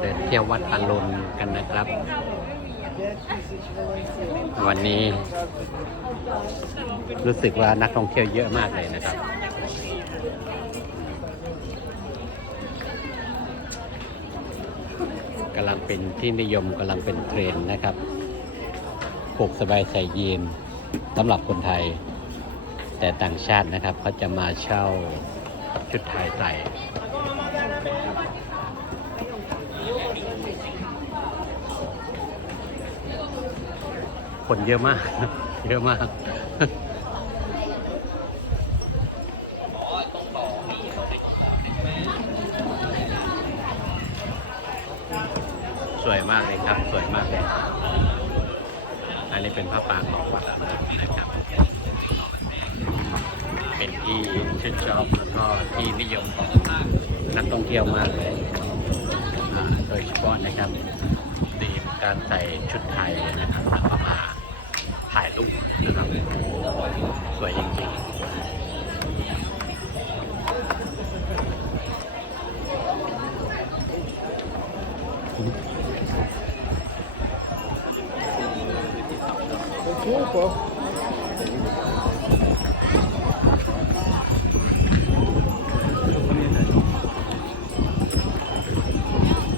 เดินเที่ยววัดอรุณกันนะครับ วันนี้ รู้สึกว่านักท่องเที่ยวเยอะมากเลยนะครับกำลังเป็นที่นิยมกำลังเป็นเทรนนะครับผูกสบายใส่ยีนสำหรับคนไทย แต่ต่างชาตินะครับเขาจะมาเช่าชุดไทยใส่ คนเยอะมาก เยอะมากสวยมากเลยครับ สวยมากเลย อันนี้เป็นพระปางของวัดนะครับ เป็นที่ชื่นชอบแล้วก็ที่นิยมของนักท่องเที่ยวมากเลยโดยเฉพาะนะครับธีมการใส่ชุดไทยนะครับ แล้วก็มาถ่ายรูปนะครับสวยจริงๆ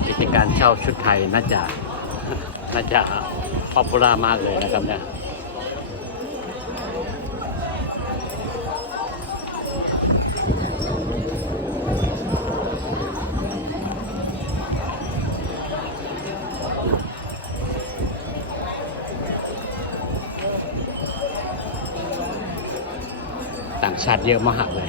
วิธีการเช่าชุดไทยน่าจะน่าจะป๊อปปูล่ามากเลยนะครับเนี่ย ต่างชาติเยอะมากเลย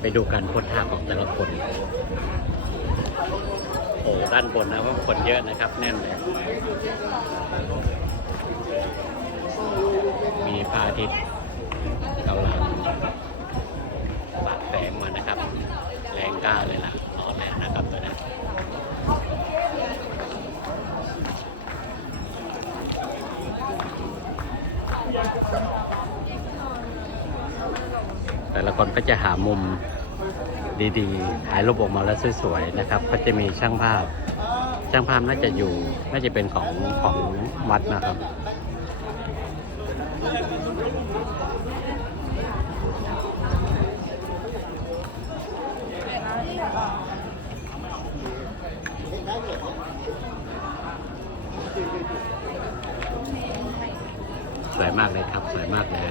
ไปดูการโพสท่าของแต่ละคนโอ้ด้านบนนะว่าคนเยอะนะครับแน่นเลยมีพระอาทิตย์กำลังบาดแสงมานะครับ แรงกล้าเลยล่ะร้อนเลยนะครับตัวนี้ แต่ละคนก็จะหามุมดีๆถ่ายรูปออกมาแล้วสวยๆนะครับ ก็จะมีช่างภาพ ช่างภาพน่าจะอยู่ น่าจะเป็นของของวัดนะครับสวยมากเลยครับ สวยมากเลย